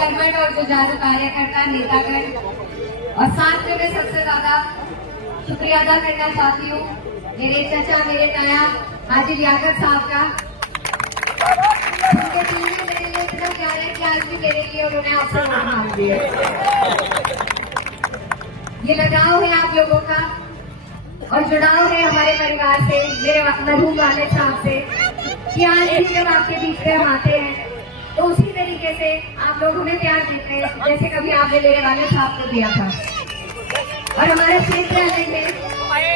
कर्मठ और जुझारू कार्यकर्ता नेतागण, और साथ में मैं सबसे ज्यादा शुक्रिया अदा करना चाहती हूँ मेरे चचा, मेरे ताया हाजी लियाकत साहब का। उनके दिल में मेरे लिए इतना प्यार है कि आज भी मेरे लिए उन्होंने आपसे वोट मांग दिया। ये लगाव है आप लोगों का और जुड़ाव है हमारे परिवार से, मेरे मरहूम वालिद साहब से, कि आज भी जब आपके बीच में हम आते हैं तो उसी तरीके से आप लोग हमें प्यार देते हैं जैसे कभी आपने मेरे वालिद साहब को दिया था। और हमारे क्षेत्र अलग है,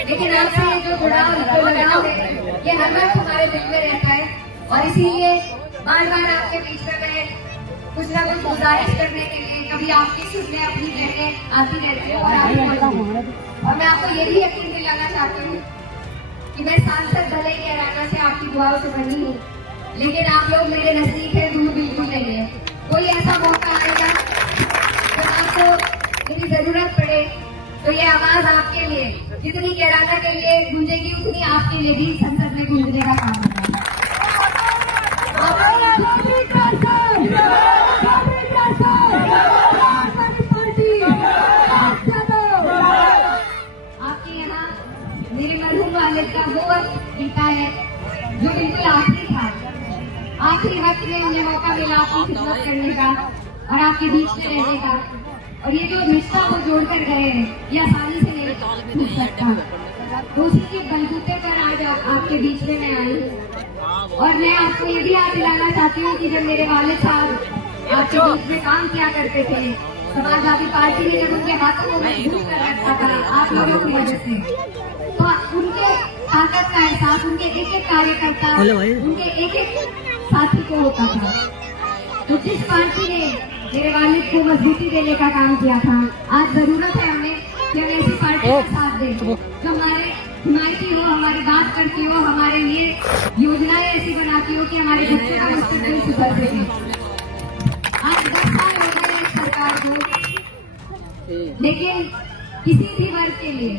लेकिन आपसे ये जो जुड़ाव जो लगाव है ये हर वक्त हमारे दिल में रहता है। और इसीलिए बार बार आपके बीच में मैं कुछ ना कुछ गुजारिश करने के लिए कभी आपकी सुनने अपनी कहने आती रहती हूँ। और मैं आपको ये भी यकीन दिलाना चाहती हूँ कि मैं सांसद भले ही कैराना से आपकी दुआओं से बनी हूँ, लेकिन आप लोग मेरे नजदीक है, दूर बिल्कुल नहीं है। कोई ऐसा मौका आएगा जब आपको मेरी जरूरत पड़े तो ये आवाज आपके लिए जितनी कैराना के लिए गूंजेगी उतनी आपके लिए भी संसद में गूंजने का काम होगा। आपके यहाँ मेरे मरहूम वालिद का वो वक्त बीता है जो बिल्कुल आखिरी था। आखिरी वक्त में उन्हें मौका मिला आपकी खिदमत करने का और आपके बीच में रहने का। और ये जो रिश्ता वो जोड़ कर गए हैं ये आसानी से नहीं टूट सकता। तो उसी के बलबूते पर आज आपके बीच में मैं आई हूँ। और मैं आपको ये भी याद दिलाना चाहती हूँ कि जब मेरे वालिद साहब आपके बीच में काम किया करते थे, समाजवादी पार्टी ने जब उनके हाथों को मजबूत कर रखा था आप लोगों की वजह से, तो उनके ताकत का एहसास उनके एक एक कार्यकर्ता, उनके एक एक साथी को होता था। तो जिस पार्टी ने मेरे वालिद को मजबूती देने का काम किया था, आज जरूरत है हमें कि हम ऐसी पार्टी का साथ दें जो हमारे हिमायती हो, हमारी बात करती हो, हमारे लिए योजनाएं ऐसी बनाती हो कि हमारे बच्चों का मुस्तकबिल सुधर सके। आज 10 साल हो गए इस सरकार को, लेकिन किसी भी वर्ग के लिए,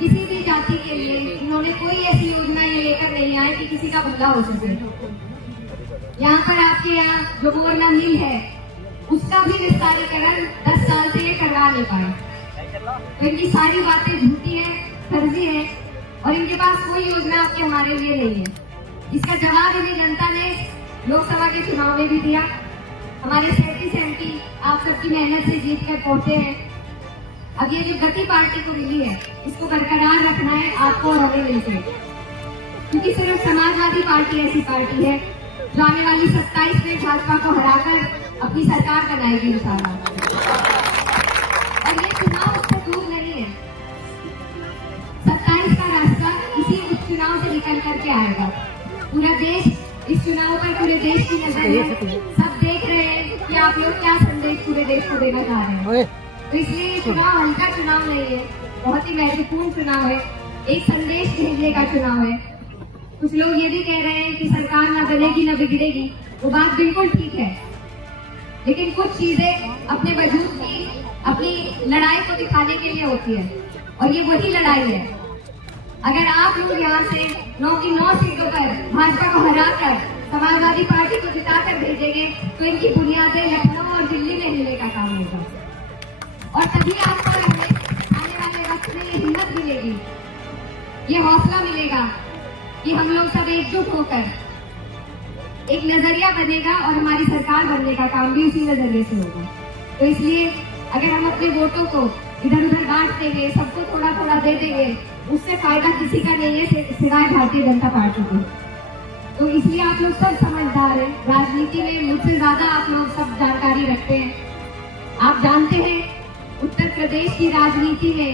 किसी भी जाति के लिए इन्होंने कोई ऐसी योजना ये लेकर नहीं आए कि किसी का भला हो सके। यहाँ पर आपके यहाँ जो मोरना मिल है उसका भी विस्तारीकरण 10 साल से ये करवा नहीं पाए। तो इनकी सारी बातें झूठी है, फर्जी है और इनके पास कोई योजना आपके हमारे लिए नहीं है। इसका जवाब इन्हें जनता ने लोकसभा के चुनाव में भी दिया। हमारे 37 MP आप सबकी मेहनत से जीत कर पहुंचे हैं। अब ये जो गति पार्टी को मिली है इसको बरकरार रखना है आपको और हमें मिलकर, क्योंकि सिर्फ समाजवादी पार्टी ऐसी पार्टी है जो आने वाली 27 में भाजपा को हराकर अपनी सरकार बनाएगी इंशाअल्लाह। और ये चुनाव उससे दूर नहीं है। 27 का रास्ता इसी उपचुनाव से निकल करके आएगा। पूरा देश इस चुनाव पर, पूरे देश की नजर है, सब देख रहे हैं कि आप लोग क्या संदेश पूरे देश को देना चाह रहे हैं। तो इसलिए ये चुनाव हल्का चुनाव नहीं है, बहुत ही महत्वपूर्ण चुनाव है, एक संदेश भेजने का चुनाव है। कुछ लोग ये भी कह रहे हैं कि सरकार ना बनेगी ना बिगड़ेगी, वो बात बिल्कुल ठीक है, लेकिन कुछ चीजें अपने वजूद की, अपनी लड़ाई को दिखाने के लिए होती है और ये वही लड़ाई है। अगर आप लोग यहाँ से 9 की 9 सीटों पर भाजपा को हराकर समाजवादी पार्टी को जिताकर भेजेंगे तो इनकी बुनियादें लखनऊ और दिल्ली में हिलने का काम होगा। और तभी आपको आने वाले वक्त में ये हिम्मत मिलेगी, ये हौसला मिलेगा कि हम लोग सब एकजुट होकर एक नजरिया बनेगा और हमारी सरकार बनने का काम भी उसी नजरिए से होगा। तो इसलिए अगर हम अपने वोटों को इधर उधर बांट देंगे, सबको थोड़ा थोड़ा दे देंगे, उससे फायदा किसी का नहीं है सिवाय भारतीय जनता पार्टी को। तो इसलिए आप लोग सब समझदार हैं, राजनीति में मुझसे ज्यादा आप लोग सब जानकारी रखते हैं। आप जानते हैं उत्तर प्रदेश की राजनीति में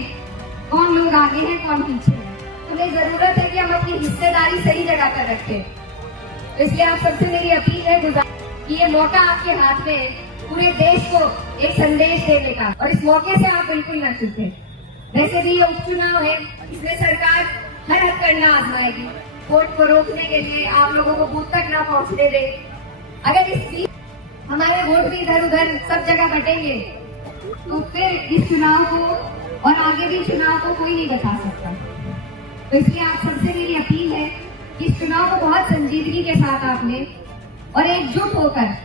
कौन लोग आगे हैं, कौन पीछे है। हमें जरूरत है कि हम अपनी हिस्सेदारी सही जगह पर रखें। तो इसलिए आप सबसे मेरी अपील है कि ये मौका आपके हाथ में है पूरे देश को एक संदेश देने का, और इस मौके से आप बिल्कुल न चूकें। वैसे भी ये उपचुनाव है, इसमें सरकार हर हथकंडा आजमाएगी वोट को रोकने के लिए, आप लोगों को बूथ तक न पहुंचने दे। अगर इस बीच हमारे वोट भी इधर उधर सब जगह बटेंगे तो फिर इस चुनाव को और आगे भी चुनाव को कोई नहीं बता सकता। तो इसलिए आप सबसे मेरी अपील है कि इस चुनाव को बहुत संजीदगी के साथ आपने और एकजुट होकर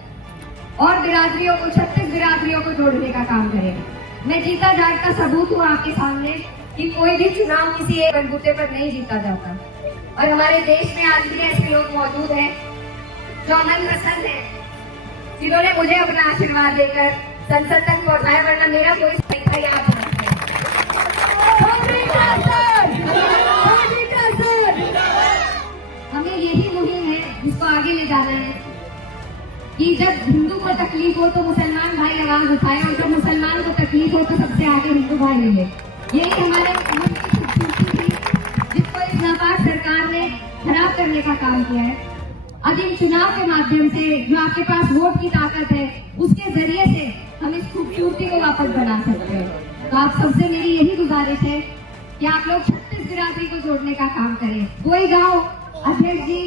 और बिरादरियों को 36 बिरादरियों को जोड़ने का काम करेगा। मैं जीता जाट का सबूत हूँ आपके सामने कि कोई भी चुनाव किसी एक बलबूते पर नहीं जीता जाता। और हमारे देश में आज भी ऐसे लोग मौजूद हैं जो अमन पसंद है, जिन्होंने मुझे अपना आशीर्वाद देकर संसद तक पहुंचाया, वरना मेरा कोई संख्या याद नहीं। हमें यही मुहिम है जिसको आगे ले जाना है कि जब हिंदू को तकलीफ हो तो मुसलमान भाई आवाज उठाए, और जब मुसलमान को तकलीफ हो तो सबसे आगे हिंदू भाई मिले। यही हमारे मुल्क की खूबसूरती थी जिसको इस नापाक सरकार ने खराब करने का काम किया है। अब इन चुनाव के माध्यम से जो आपके पास वोट की ताकत है, उसके जरिए से हम इस खूबसूरती को वापस बना सकते हैं। तो आप सबसे मेरी यही गुजारिश है कि आप लोग 36 बिरादरी को जोड़ने का काम करें। कोई गाँव अध्यक्ष जी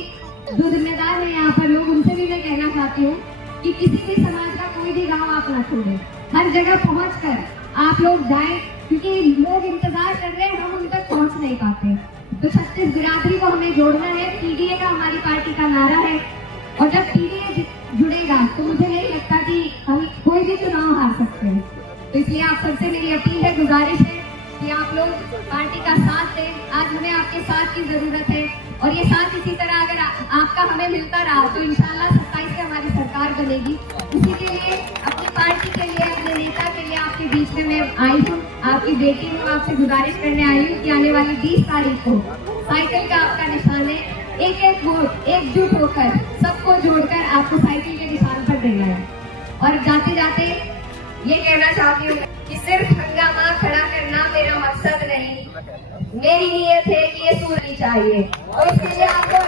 जो जिम्मेदार है यहाँ पर लोग, उनसे भी मैं कहना चाहती हूँ कि किसी भी समाज का कोई भी गांव आप ना छोड़ें, हर जगह पहुंचकर आप लोग जाएं, क्योंकि लोग इंतजार कर रहे हैं, हम उन तक पहुंच नहीं पाते। तो 36 बिरादरी को हमें जोड़ना है। पीडीए का हमारी पार्टी का नारा है, और जब पीडीए जुड़ेगा तो मुझे नहीं लगता कि हम कोई भी चुनाव हार सकते हैं। तो इसलिए आप सबसे मेरी अपील है, गुजारिश है कि आप लोग पार्टी का साथ दें। आज हमें आपके साथ की जरूरत है, और ये साथ इसी तरह अगर आपका हमें मिलता रहा तो इंशाल्लाह 27 से हमारी सरकार बनेगी। इसी के लिए, अपनी पार्टी के लिए, अपने नेता के लिए आपके बीच में मैं आई हूँ, आपकी बेटी हूँ, आपसे गुजारिश करने आई हूँ कि आने वाली 20 तारीख को साइकिल का आपका निशान है। एक एक वोट एकजुट होकर सबको जोड़कर आपको साइकिल के निशान पर देना है। और जाते जाते ये कहना चाहती हूँ कि सिर्फ हंगामा खड़ा करना मेरा मकसद नहीं, मेरी नीयत है कि ये सूरज चाहिए, और इसके लिए आपको